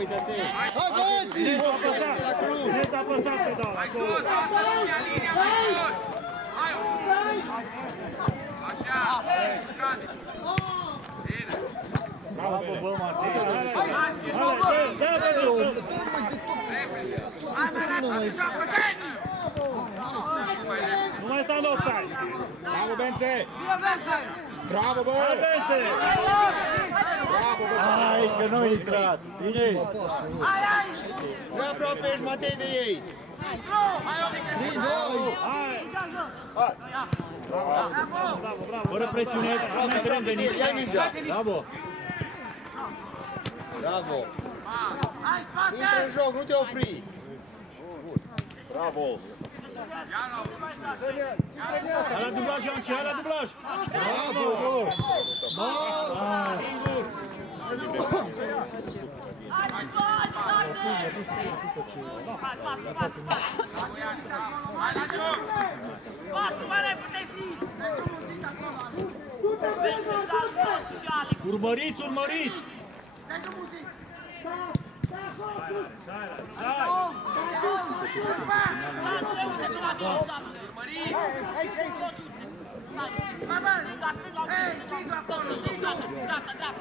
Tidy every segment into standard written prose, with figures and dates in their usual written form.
băieți, atent! Hai băieții! Ne-ați apăsat pedala, acolo. Bravo, bă, Matei! Nu mai sta în offside! Bravo, Bence! Bravo, bă! Hai, Bence! Bravo, bă! Hai, că nu a intrat! Bine! Nu aproape ești, Matei, de ei! Fără presiune, nu intrăm, Denis! Ia mingea! Bravo! Bravo! Intră în joc, nu te opri! Bravo! Hai la dublaj, Ionci, hai la dublaj! Bravo! Urmăriți, urmăriți!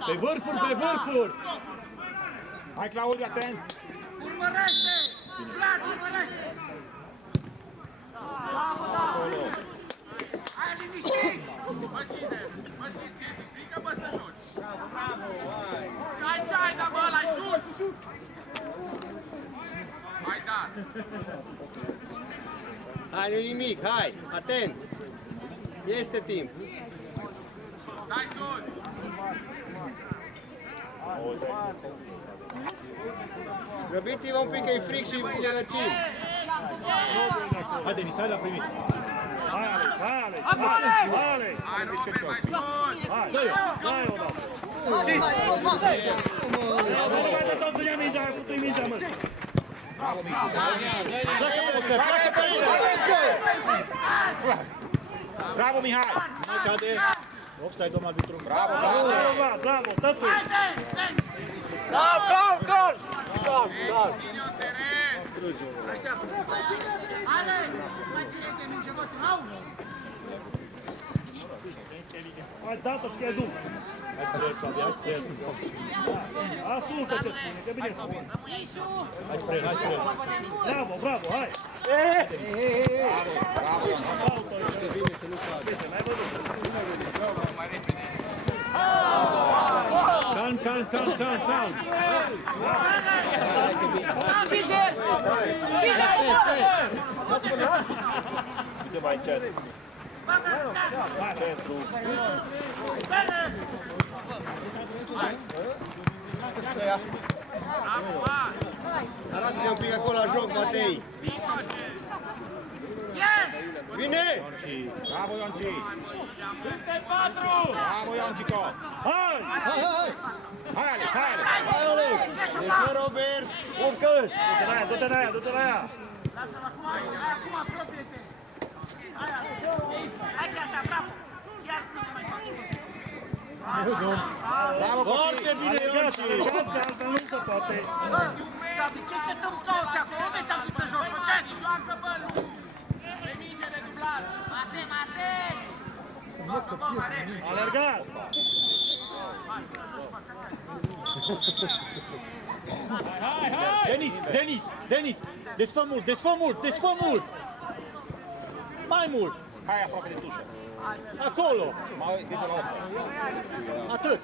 Pe vârfuri, pe vârfuri! Hai, Claudiu, atent! Urmărește! Vlad, urmărește! Acolo! Hai, liniștit! Mă ține! Mă ține! Frică, bă, să joci! Hai, da, bă, ăla-i sus! Hai, da! Hai, nu-i nimic, hai! Atent! Este timp! Dai sus! Grăbiți-vă un pic, că e fric și ne răcim! Hai, Denis, hai la primit! Hai, Alex, hai, Alex! Hai, Alex! Hai, Robert, mai sus! Hai, dă-i odată! Nu mai dă tot să ia mingea, ai făcut-i mingea, mă! Bravo, Mișu! Bravo, Mihai! Mai cade! Offside, domnul arbitru! Bravo, bravo! Bravo, stă tu! Hai, dată și că-i duc! Hai spre el, Sabi, hai spre el! Ascultă ce spune, că bine spune! Hai spre el, hai spre el! Bravo, bravo, hai! Calm, calm, calm, calm, calm! Uite mai încet! Centru! Arată-te un pic acolo la joc, Matei! Vine! Bravo, Ionci! Bravo, Ioncico! Hai! Hai, hai, hai! Hai, Alex, hai, Alex! Hai, Alex! Deci fă, Robert! Urcă-l! Du-te la ea, du-te la ea! Acum apropie-te! Hai, gata, bravo! Ia spune mai Bravo, Foarte copii! bine, Ionci! Că altfel nu se poate! Xavi, ce te întâmplă coach acolo? Unde ți-am zis să joci? Fă ce? Joacă, bă, nu! Pe minge de dublat! Mate, mate! Să nu să pierzi nimic. Alergat! Denis, Denis, Denis! Desfă mult, desfă mult, desfă mult! Mai mult! Hai aproape de tușă! Acolo! Mai de la offside! Atât!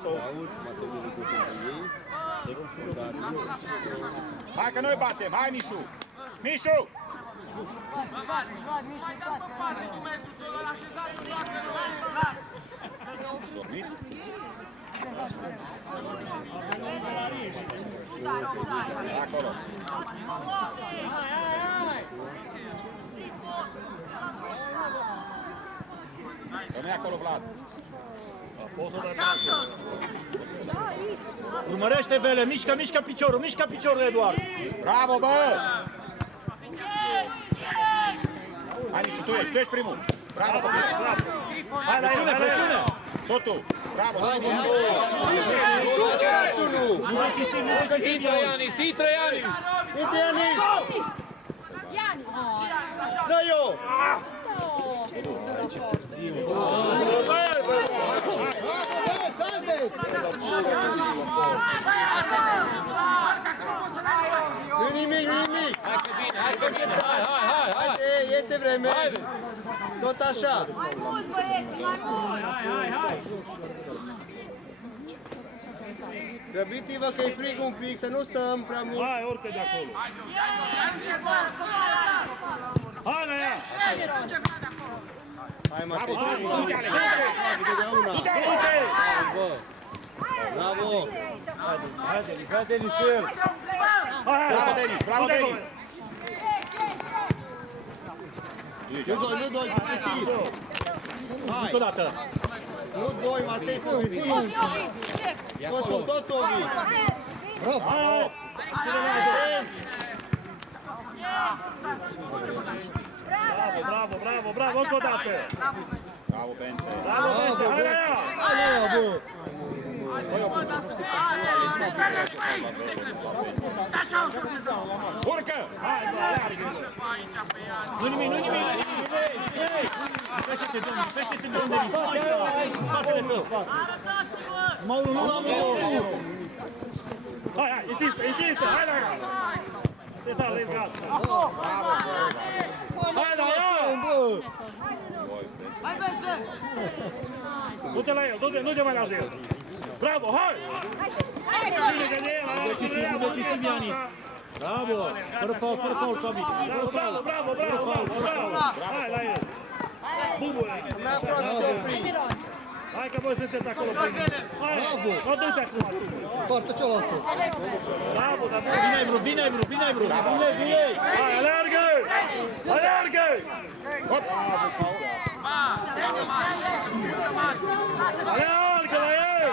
Hai că noi batem! Hai, Mișu! Mișu! Mai dă pe pasă cu metru, să-l așezat în joacă, Vlad! Dormiți? Acolo! Rămâi acolo, Vlad! Urmărește, Vele, mișcă, mișcă piciorul, mișcă piciorul, Eduard! Bravo, bă! Hai, Mișu, tu ești primul! Bravo, copii! Hai la el, Presiune, hai la el! presiune! Sotu! Bravo! Haide, haide! Nu decisiv, nu decisiv, Ionis. Sii Traiani! Intre, Iani! Dă-i-o! Haideți, haideți! Nu nimic, nu nimic! Hai că bine, hai că bine! Hai! Haide, este vreme! Tot așa! Mai mult, băieți, mai mult! Grăbiți-vă că e frig un pic, să nu stăm prea mult! Hai, urcă de acolo. Hai la ea! Hai, Matei! Bravo, Sotu! Du-te, Ale! Totdeauna! Bravo! Hai, Denis, cu el. Hai, Bravo, Denis! Bravo, Denis! Nu doi, povestit! Hai! Încă o dată. Nu doi, Matei, povestit! Tot Ovi! Bravo! Atent! Bravo, încă o dată! Bravo, Bence! Bravo, Bence, hai la ea! Hai la ea, bă! Urcă! Hai, bă, alergă! Nu nimic, nu nimic, nu nimic. Pește-te, domnule, pește-te, domnule. În spatele tău. Numai unul, nu, unul. Hai, insistă, hai la ea! Trebuie să alerg gata! Hai la ea! Bă! Du-te la el, nu te mai lași de el! Bravo, hai! Ține de el, Nu decisiv, Ianis. Bravo. Fără faul, Xavi. Bravo! Hai la el! Bubule! Mai aproape de opri! Hai că voi sunteți acolo pe mine! Hai! Mă du-te acum! Partea cealaltă! Bravo, dar Bine ai vrut. Bine. hai, alergă! Alergă! Alergă la el!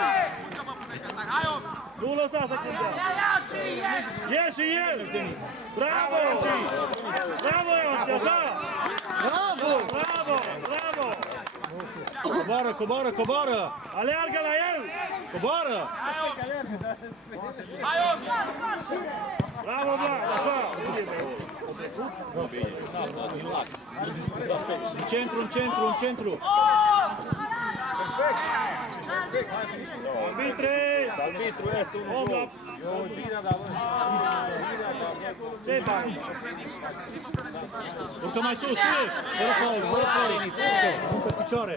Nu lăsa să cânte! Ieși el! Bravo! Bravo, Ionci, așa! Bravo! Bravo! Coboară. Aleargă la el! Coboară. Bravo, Vlad, așa! În centru. Arbitru este un om la... Ce-i bani? Urcă mai sus, tu ești. Fără faul, Denis, urcă. Nu pe picioare.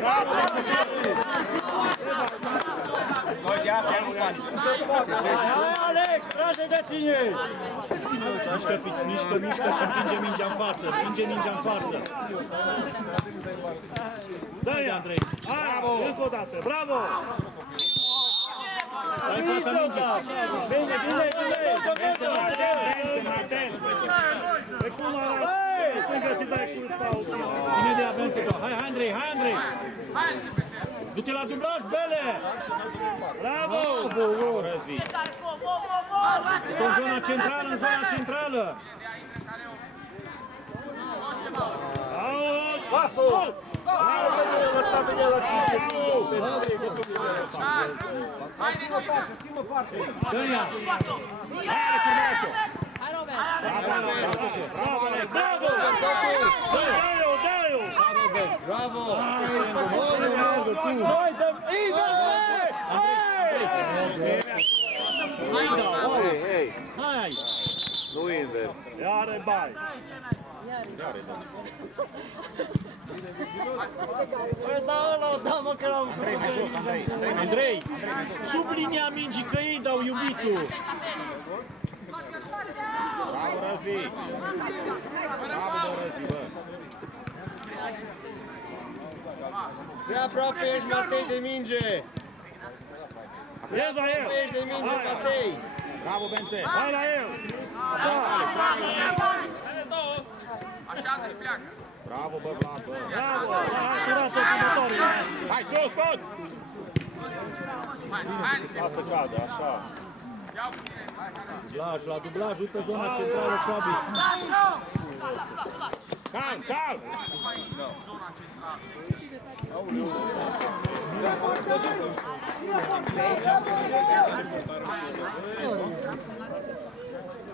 Bravo, Hai, Alex, trage de tine. Mișcă și împinge mingea în față. Dă-i, Andrei! Bravo! Încă o dată! Bravo! Dai fața mingea. Bine. Bence, mai atent! Pe cum arată? Stânga și dai și un faul. Ține de avență. Hai, Andrei. Du-te la dublaj, Bele. Bravo! Răzvi! În zona centrală. Out! Pasul! Bravo, băieți, lăsa pe el la 5. Dă-i-a. Hai, Alex, urmărește-o! Bravo, Alex! Bravo! Dă-i-o! Bravo! Noi dăm invers, Hai! Nu invers. Iară bai! Andrei, mai jos, Andrei, sub linia mingii că ei dau iubitul. Bravo, Răzvi! Bravo, bă, Răzvi, bă! Prea aproape ești, Matei, de minge! Ies la el! Ești de minge, Matei! Bravo, Bence! Hai la el! Bravo, Alex, bravo! Așa, deci pleacă. Bravo, bă, Vlad, bă! Bravo! Hai, turați-o următorii! Hai, sus, toți! Lasă cadă, așa! La dublaj, uite zona centrală, Șabi. Calm, calm.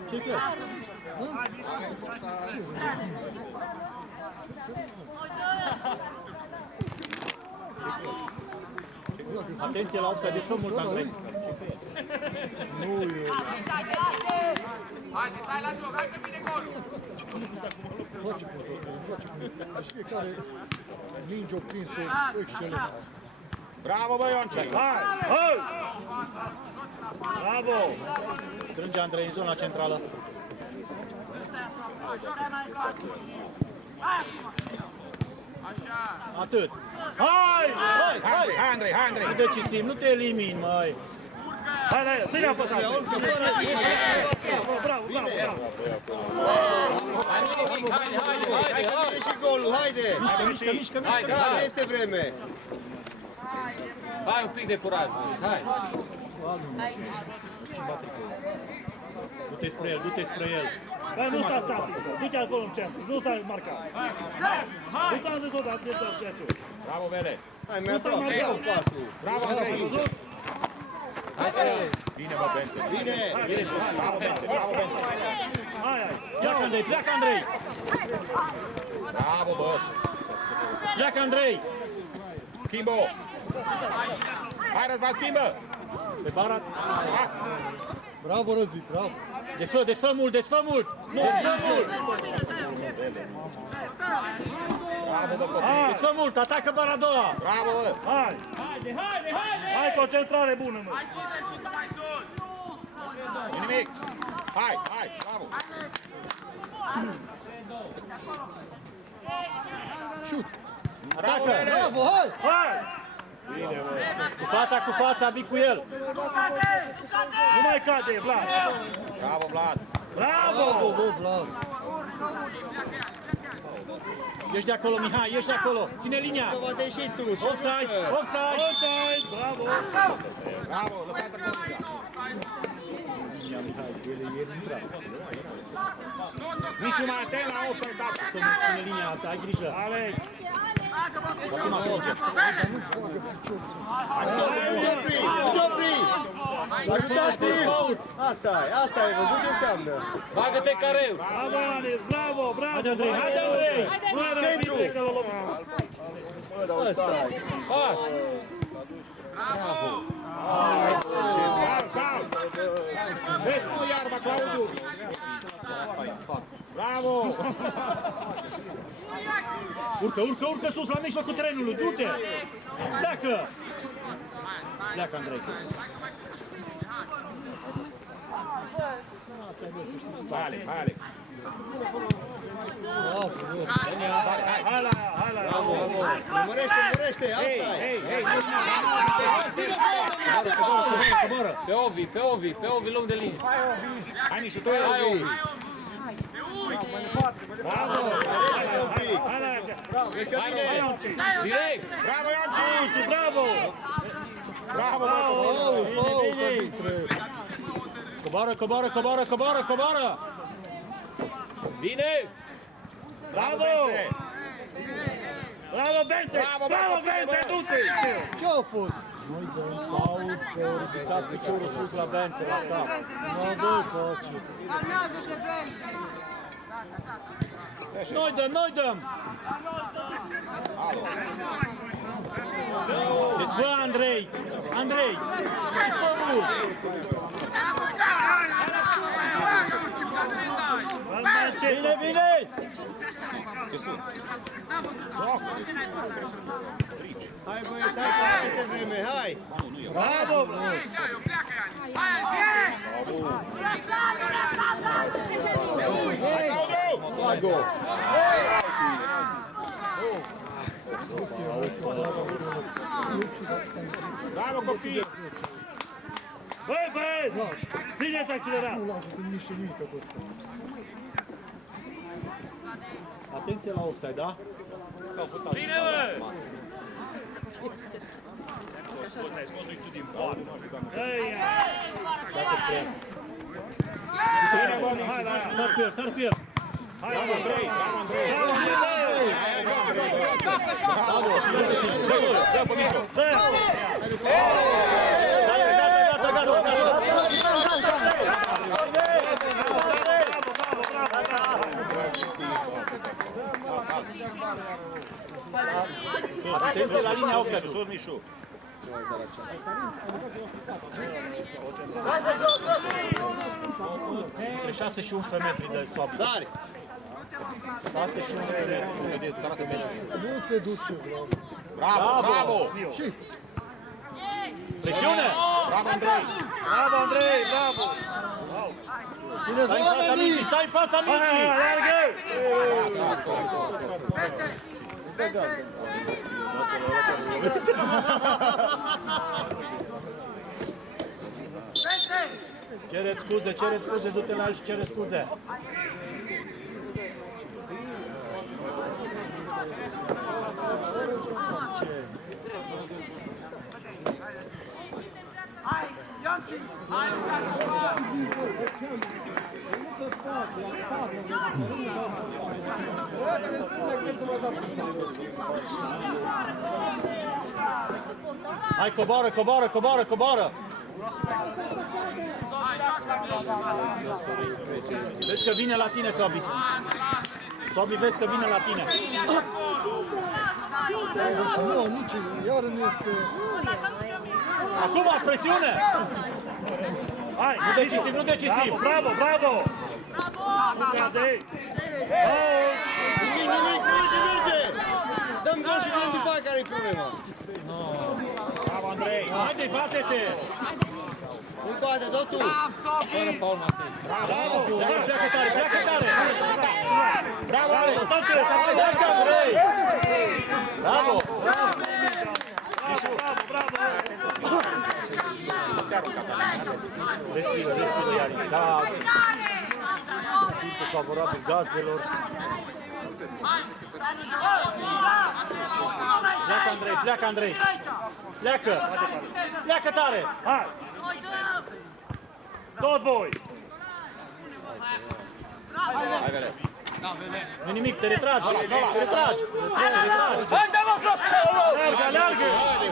Ce că? Atenție la offside, desfă mult, Andrei. Nu e. Haide, stai la joc, hai că vine golul! Place cum joacă, îmi place cum. Deci fiecare minge oprinsă excelent. Bravo, băi, Ionci. Hai! Hai! Bravo! Strânge Andrei în zona centrală. Atât. Hai! Hai, Hai, hai! hai, Andrei, hai, Andrei. Nu decisiv, nu te elimini, măi. Hai, hai, ține apăsat! Urcă, fără Bravo, bravo, bravo! Hai că vine și golul, haide! Mișcă, mișcă, mișcă, Hai, mișcă. este vreme! Hai un pic de curaj, Boris, hai. Du-te spre el, du-te spre el. Băi, nu sta static, du-te acolo în centru, nu stai marcat. Nu ți-am zis odată, ce. Bravo, Vele. Hai, mai aproape, iau pasul! Bravo, Andrei. Bine, bă, Bence. Bine! Bravo, Bence, bravo, Bence. Hai, hai! Pleacă, Andrei, pleacă, Andrei. Bravo, Băș. Pleacă, Andrei. Schimbo. Hai, Răzvan, schimbă. Pe bara. Bravo, Răzvi, bravo. Desfă, desfă mult, desfă mult. Desfă mult. Bravo, bă, copii. Desfă mult, atacă bara a doua. Bravo, bă. Hai! Hai, concentrare bună, mă! Hai 50 mai sus! Nu nimic. Hai, hai, bravo. Șut. Atacă. Bravo, hai! Hai! Cu fața, vii cu el. Nu mai cade, Vlad! Bravo, Vlad. Bravo! Bravo, bă, Vlad. Ești de acolo, Mihai, ești de acolo. Ține linia. Că bate și tu! Offside, offside. Offside! Bravo! Bravo, lăsați acolo. Nici mai atent la offside, tata. Ține linia, ai grijă. Alex! Acum ajunge. Nu te opri! Ajutați-l! Asta e, văzut ce înseamnă? Bagă-te careu. Bravo, Alex! Bravo, bravo! Haide, Andrei, haide, Andrei. Nu era Centru. bine că l-a luat. Ăsta e. Pas. Bravo, bravo. Vezi cum e iarba, Claudiu. Bravo. Urcă sus la mijlocul terenului, du-te. Pleacă. Pleacă, Andrei. Alex, Alex. Bravo, bă. Hai la ea, hai la ea! Urmărește, asta Hei, e! hei, hei. Coboară. Pe Ovi, lung de linie. Hai, Mișu, tu e. Hai, Ovi. Bravo. Un pic! Hai la ea! Vezi că vine! Direct. Bravo, Ionci. Bravo! Bravo, bă. Faul, faul, arbitre. Coboară. Bine. Bravo, Bravo! Bence. Bravo, Bence! Bravo, Bravo, bă, Bence, bă. du-te! Ce a fost? Noi dăm faul că au ridicat piciorul sus la bență, la cap. Bravo, face. Calmează-te, Ben! Noi dăm. Desfă, Andrei. Desfă mult. Bine. Hai băieți, hai că mai este vreme, hai! Bravo! Hai, Claudiu. Bravo, copii. Băi! Țineți accelerat! Nu lasă să miște nimic pe ăsta. Atenție la offside, da? Bine, bă! Sar cu el. Bravo Andrei, bravo Andrei. Dă pe micro. Atenție la linia ochiului. Sus, Mișu. Între 6 și 11 metri de țoapă. Sari! 6 și 11 metri. Nu te duce, bravo. Bravo, bravo. Și Presiune! Bravo Andrei. Bravo, Andrei, bravo! țineți Stai în fața oamenii! mingii, stai în fața mingii! Alergă! Cereți scuze, du-te la el și cere scuze. Hai, Ionci! Hai, Hai, coboară! Vezi că vine la tine, Sobi. Sobi, vezi că vine la tine. Nu, nici, iar nu este... Acum, presiune! Hai, Nu decisiv! bravo, bravo! Andrei! Nimic, merge! Dăm gol și vedem după aia care-i problema. Bravo Andrei. Haide, bate-te! Încă o dată, tot tu! Fără faul, Matei. Pleacă tare! Bravo Andrei. Pleacă, Andrei! Bravo! Respiră, Iaris. Da, timpul favorabil gazdelor. Pleacă, Andrei! Pleacă tare! Hai! Tot voi! Hai, Vele. Nu nimic, te retragi! Alergă!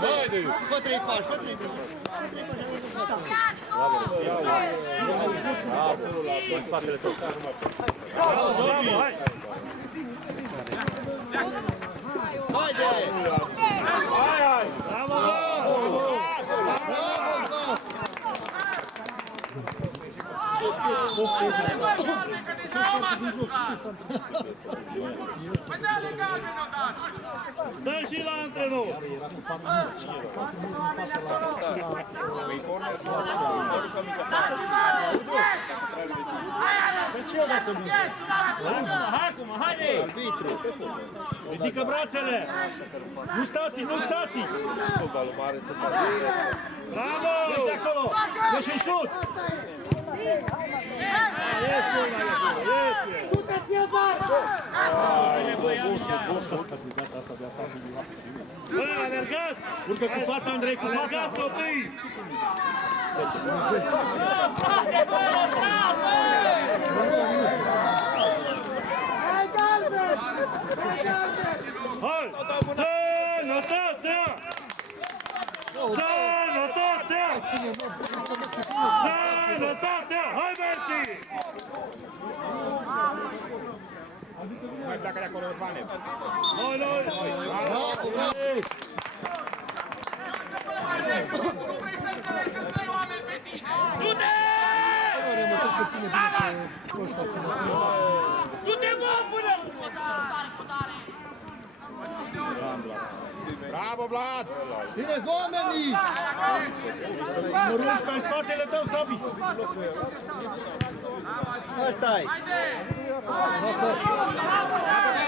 Haide! Fă 3 pași, fă 3 pași. În spatele tău. Bravo, hai! Haide! Hai! Bravo, bravo! Dă și la antrenor! Hai acum, haide! Arbitru! Ridică brațele! Nu stati! Bravo! Ești acolo! Ești în șut! Ești bun, ești! Bă, alergați! Urcă cu fața, Andrei, cu fața! Alergați, copii! Hai! Sănătatea! Sănătatea! Sănătatea! Hai, băieții! Mai pleacă de acolo, Răzvane. Noi! Du-te! Care mă trebuie să ține bine pe ăsta până să nu... Du-te, bă, până! Bravo, Vlad. Țineți oamenii! Măruși pe spatele tău, Sabi! Ăsta-i! Lasă asta!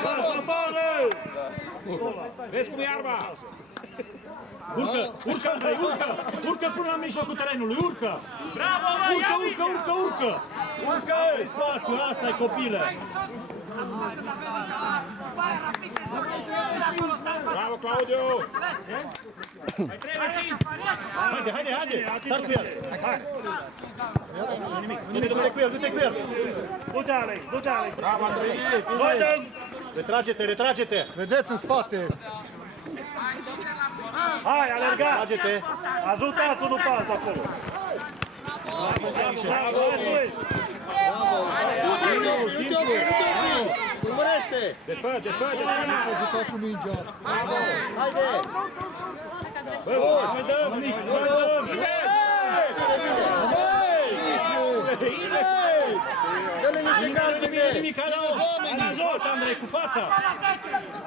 Lasă afară! Vezi cum e arma. Urcă, Andrei, urcă până la mijlocul terenului, urcă! Urcă! În spațiu, asta e, copile! Bravo, Claudiu. Haide, sar cu el! Du-te cu el, du-te cu el. Du-te, Alex, du-te, Alex. Bravo, Andrei. Hai, dă-l. Retrage-te, retrage-te. Vedeți în spate. Hai, alerga. Retrage-te. Ajută-ți unul pas acolo. Bravo, hai, Du-te opri! Urmărește! Desfă, desfă, desfă. A jucat cu mingea. Haide! mai dăm, mai dăm. Dă-le niște galbene! Nimic, hai la jos, Andrei, cu fața.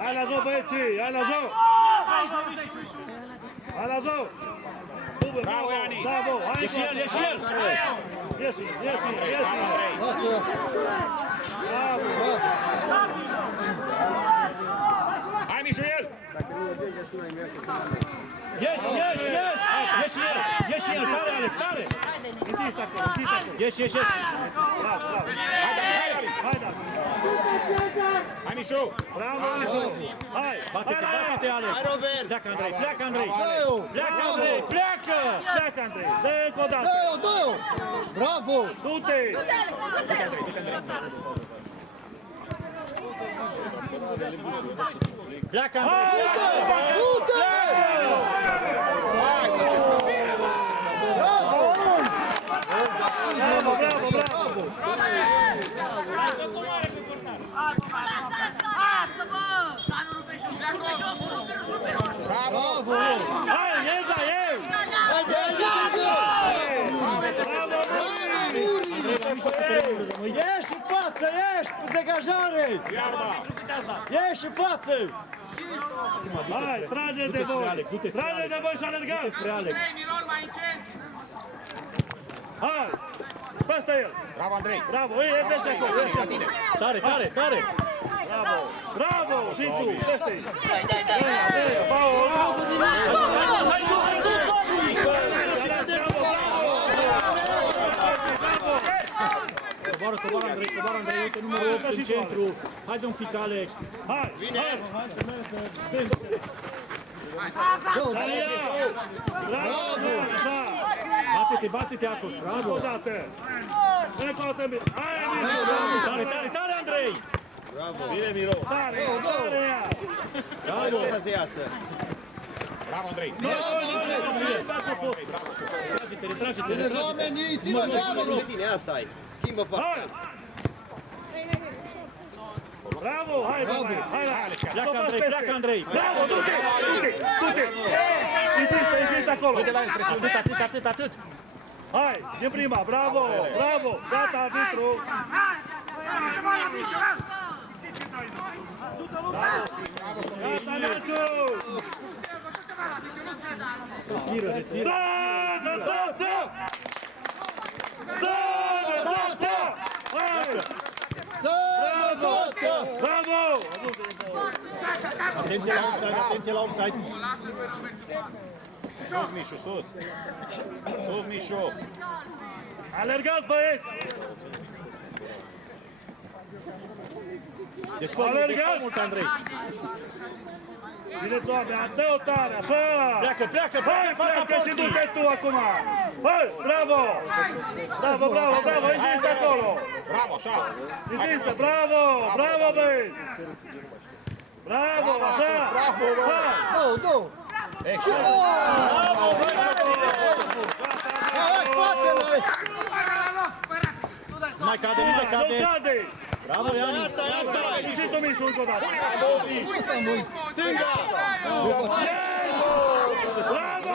Hai la jos, băieții, hai la jos. Hai la jos. Bravo, Ianis. Bravo, hai. Ieși el, ieși el. Ieși, ieși, ieși. Lasă, lasă. Bravo. Hai, Mișuel. Ieși, ieși, ieși. Ieși el, ieși el, tare, Alex, tare. Insist acolo, insist acolo. Ieși, ieși, ieși. Bravo, bravo. Hai, Dani, hai, Dani. Hai, da. Hai, Mișu. Bravo, Mișu. Hai, Bate-te, bate-te, Alex. Hai, Robert! Pleacă, Andrei, pleacă, Andrei. Dă-o! Pleacă, Andrei, pleacă. pleacă, Andrei. Dă încă o dată. Dă-o, dă-o! Bravo! Du-te. Pleacă, Andrei. Du-te! Bravo, bravo, bravo. Bravo! Bravo! Hai, ies la el. Haide, haide! Bravo, Muri. Ieși în față, ieși, cu degajare. Iarba. Ieși în față. Hai, trageți de voi. Trageți de voi și alergați. Spre Alex. Miron, mai încet! Hai, peste el. Bravo, Andrei. Bravo, ei, ești acolo. La tine. Tare, tare, tare. Bravo, și tu, peste ei. Paul. Coboară, coboară, Andrei, coboară, Andrei, uite numărul 8 în centru. Haide un pic, Alex. Hai, Vine! Dă-o, Dalia. Bravo, așa. Bate-te, bate-te, Acoș, bravo. Încă o dată. Încă o dată. Hai, Mișu. Tare, tare, tare, Andrei. Bine, Miro. Tare, tare ea. Bravo. Ca să iasă! Bravo, Andrei. Retrage-te, retrage-te, Vedeți, retrage-te. oamenii, ține seama! De tine, asta ai! Schimbă partea! Hai. Bravo, hai, hai, hai, hai. Pleacă, Andrei, pleacă, Andrei. Bravo, du-te, du-te, du-te. Insistă, insistă acolo. Atât, atât, atât, atât. Hai, din prima, bravo, bravo. Gata, arbitru. Gata, Naciu. Respiră, respiră. Sănătate! Sănătate! Hai! Sănătate! Bravo! Atenție la offside, atenție la offside. Sus, Mișu, sus. Sus, Mișu. Alergați, băieți! Desfă mult, Andrei. Țineți oameni, dă-o tare, așa! Pleacă, pleacă, Hai, fața pleacă și porții. du-te tu acum! Hai, bravo! Bravo, bravo, bravo, insistă acolo! Bravo, așa. Insistă, bravo, bravo, băieți! Bravo, așa! Bravo, Hai! Dă-o, dă-o! Bravo, bravo! Hai, spatele! Mai cade, nu mai Nu cade. cade! Bravo, Iani. Asta e, asta e! Și tu, Mișu, încă o dată! Pui să mâini! Stânga! Yes! Bravo!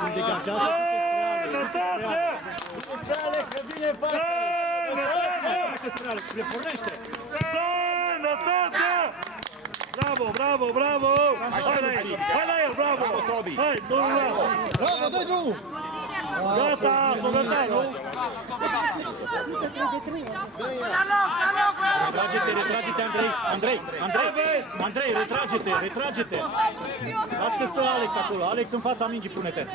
Când degajează, Sănătate! spre Alex, că vine în față. Sănătate! Pleacă spre Alex, le pornește. Sănătate! Bravo, bravo, bravo! Hai la el, hai la el, bravo! Bravo, Sobi. Hai, nu lasă! Bravo, dă-i drumul! Gata, s-o gătat, nu? Retrage-te, retrage-te, Andrei. Andrei, Andrei, Andrei, retrage-te, retrage-te. Lasă că stă Alex acolo. Alex în fața mingii, pune-te.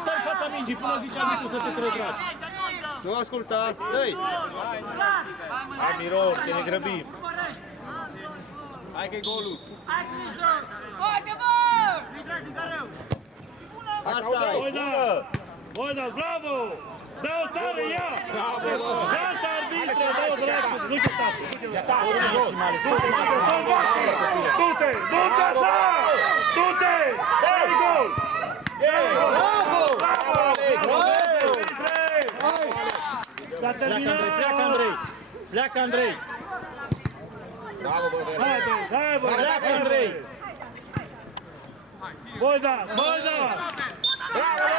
Stai în fața mingii până zice arbitru să te retragi. Nu asculta! Dă-i! Hai, Miro, că ne grăbim. Hai că-i golul! Hai, bă! Asta e. Bojdan, bravo! Dă-o tare, ia! Gata, arbitre, dă-o dracu! Nu te taci! Du-te! Du-te așa! Du-te! Dă-i gol! Bravo! S-a terminat! Pleacă, Andrei! Bravo, bă, bă. Hai, bă! Pleacă, Andrei! Bojdan! Bojdan! Bravo!